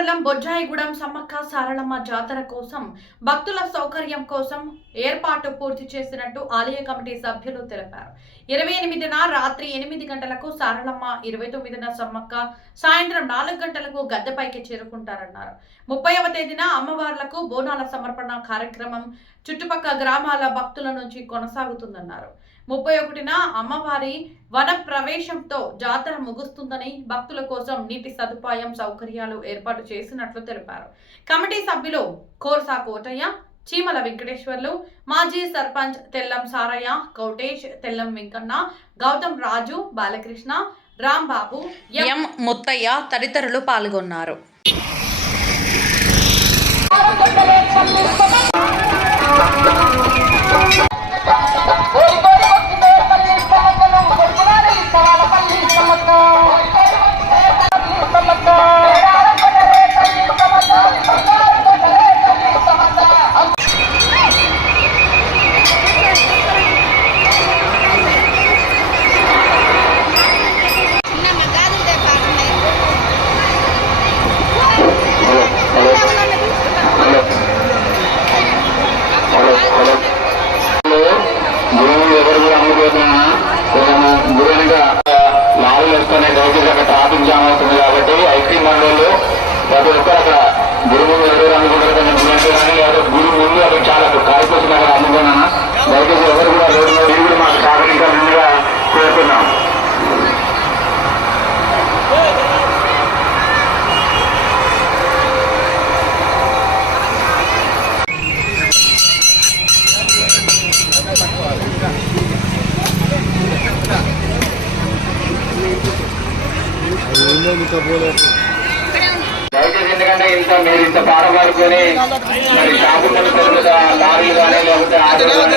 మండలం బొజ్జాయిగూడెం సమ్మక్క సారలమ్మ జాతర కోసం భక్తుల సౌకర్యం కోసం ఏర్పాటు పూర్తి చేసినట్టు ఆలయ కమిటీ సభ్యులు తెలిపారు. 28న రాత్రి 8 గంటలకు సారలమ్మ, 29న సమ్మక్క సాయంత్రం 4 గంటలకు గద్దెపైకి చేరుకుంటారన్నారు. 30వ తేదీన అమ్మవార్లకు బోనాల సమర్పణ కార్యక్రమం చుట్టుపక్కల గ్రామాల భక్తుల నుంచి కొనసాగుతుందన్నారు. 31న అమ్మవారి వన ప్రవేశంతో జాతర ముగుస్తుందని, భక్తుల కోసం నీటి సదుపాయం సౌకర్యాలు ఏర్పాటు చేసినట్లు తెలిపారు. కమిటీ సభ్యులు కోర్సా కోటయ్య, చీమల వెంకటేశ్వర్లు, మాజీ సర్పంచ్ తెల్లం సారయ్య, కోటేష్, తెల్లం వెంకన్న, గౌతమ్ రాజు, బాలకృష్ణ, రాంబాబు, ఎం ముత్తయ్య తదితరులు పాల్గొన్నారు. ట్రాఫిక్ జామ్ అవుతుంది కాబట్టి ఐస్ క్రీమ్ బండ్లు ప్రతి ఒక్కరు అక్కడ గుడి ముందు ఎవరు అనుకుంటారు కానీ లేదా గుడి ముందు అక్కడ చాలా కాయకోసం అక్కడ అందుకున్నాను. దయచేసి ఎవరు కూడా రోడ్డు మీద కూడా మాకు సహకరించాల్సిందిగా కోరుతున్నాం. దయచేసి ఎందుకంటే మీరు ఇంత పాడబడుకొని మరి షాపులు లారీలు కానీ లేకపోతే ఆటోలు కానీ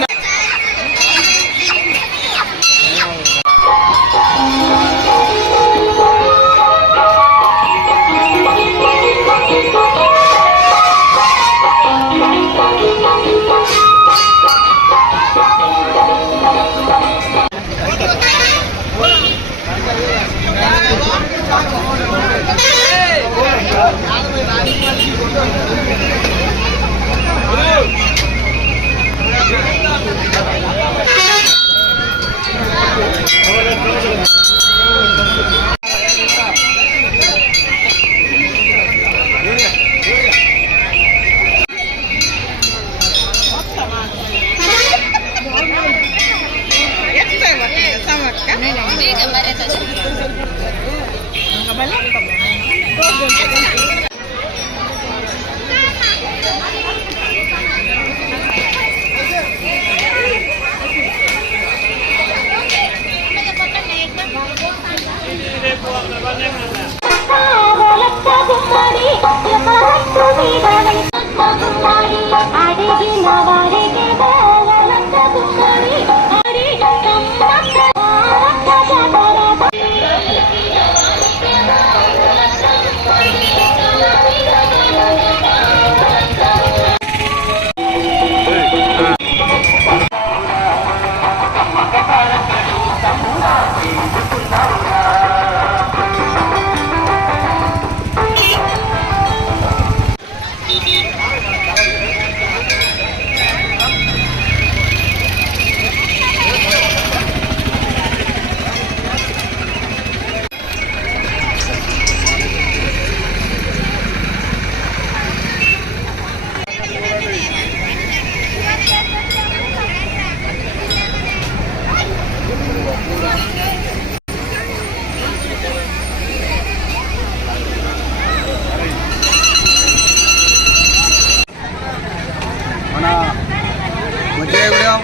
బొజ్జాయిగూడెం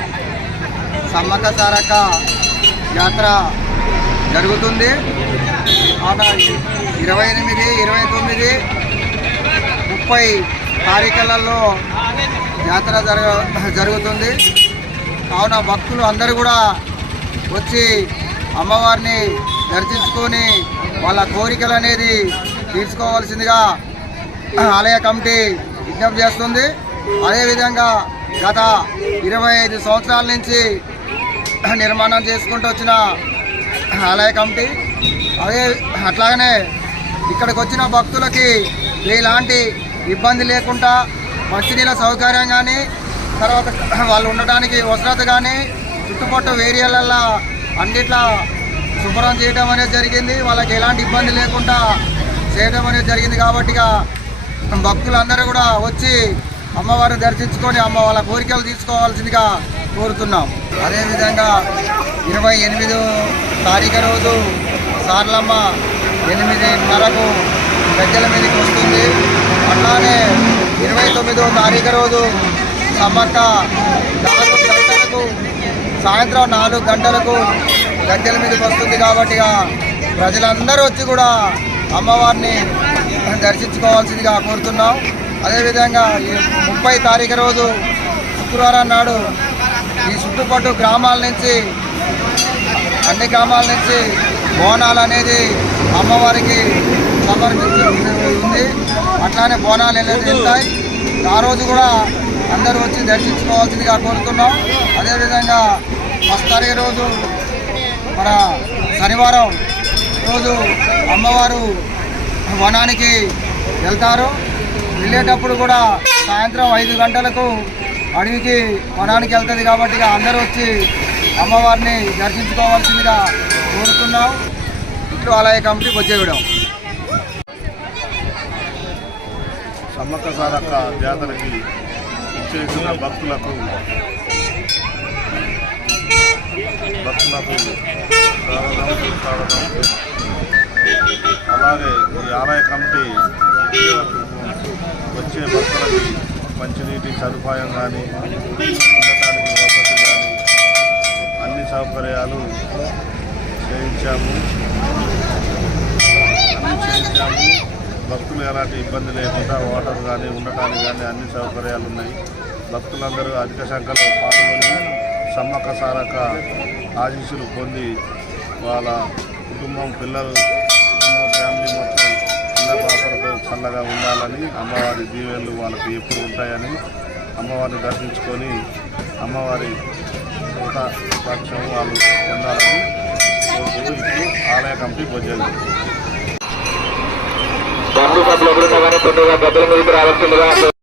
సమ్మక్క సారక్క జాతర జరుగుతుంది. 28, 29, 30 తారీఖులలో జాతర జరుగుతుంది. కావున భక్తులు అందరూ కూడా వచ్చి అమ్మవారిని దర్శించుకొని వాళ్ళ కోరికలు అనేది తీర్చుకోవాల్సిందిగా ఆలయ కమిటీ విజ్ఞప్తి చేస్తుంది. అదేవిధంగా గత 25 సంవత్సరాల నుంచి నిర్మాణం చేసుకుంటూ వచ్చిన ఆలయ కమిటీ అట్లాగనే ఇక్కడికి వచ్చిన భక్తులకి ఎలాంటి ఇబ్బంది లేకుండా మంచినీళ్ళ సౌకర్యం కానీ, తర్వాత వాళ్ళు ఉండడానికి వసతి కానీ, చుట్టుపక్కల ఏరియాలల్లో అన్నిట్లా శుభ్రం చేయడం అనేది జరిగింది. వాళ్ళకి ఎలాంటి ఇబ్బంది లేకుండా చేయడం అనేది జరిగింది. కాబట్టి భక్తులందరూ కూడా వచ్చి అమ్మవారిని దర్శించుకొని వాళ్ళ కోరికలు తీసుకోవాల్సిందిగా కోరుతున్నాం. అదేవిధంగా 28వ తారీఖు రోజు సారలమ్మ 8:30కు గజ్జల మీదకి వస్తుంది. అట్లానే 29వ తారీఖు రోజు సమ్మక్క 4 గంటలకు సాయంత్రం 4 గంటలకు గజ్జల మీదకి వస్తుంది. కాబట్టి ప్రజలందరూ వచ్చి కూడా అమ్మవారిని దర్శించుకోవాల్సిందిగా కోరుతున్నాం. అదేవిధంగా 30 తారీఖు రోజు శుక్రవారం నాడు ఈ చుట్టుపక్కల గ్రామాల నుంచి అన్ని గ్రామాల నుంచి బోనాలు అనేది అమ్మవారికి సమర్పించి ఉంది. అట్లానే బోనాలు అనేది వెళ్తాయి. ఆ రోజు కూడా అందరూ వచ్చి దర్శించుకోవాల్సిందిగా కోరుతున్నాం. అదేవిధంగా 1 తారీఖు రోజు మన శనివారం రోజు అమ్మవారు వనానికి వెళ్తారు. వెళ్ళేటప్పుడు కూడా సాయంత్రం 5 గంటలకు అడవికి వనానికి వెళ్తుంది. కాబట్టి అందరూ వచ్చి అమ్మవారిని దర్శించుకోవాల్సిందిగా కోరుతున్నాం. ఇట్లు ఆలయ కమిటీ బొజ్జగూడెం. సమ్మక్క సారక్క జాతరకి ఇచ్చేసిన భక్తులకు స్వాగతం. అలాగే ఈ ఆలయ కమిటీ వచ్చే భక్తులకి మంచినీటి సదుపాయం కానీ, ఉండటానికి వసతి కానీ అన్ని సౌకర్యాలు చేయించాము. భక్తులు ఎలాంటి ఇబ్బంది లేకుండా వాటర్ కానీ, ఉండటానికి కానీ అన్ని సౌకర్యాలు ఉన్నాయి. భక్తులందరూ అధిక సంఖ్యలో పాల్గొని సమ్మక్క సారక్క ఆశీస్సులు పొంది వాళ్ళ కుటుంబం, పిల్లలు, ఫ్యామిలీ మొత్తం చిన్న పాపలతో చల్లగా ఉండాలని, అమ్మవారి దీవెనలు వాళ్ళకి ఎప్పుడు ఉంటాయని, అమ్మవారిని దర్శించుకొని అమ్మవారి సాక్ష్యం వాళ్ళు పొందాలని కోరుకుంటూ ఇప్పుడు ఆలయ కమిటీ బొజ్జగూడెం. బంధు సభ్యులు ఎవరున్నా కానీ తొందరగా గద్దెల మీదకి రావాల్సిందిగా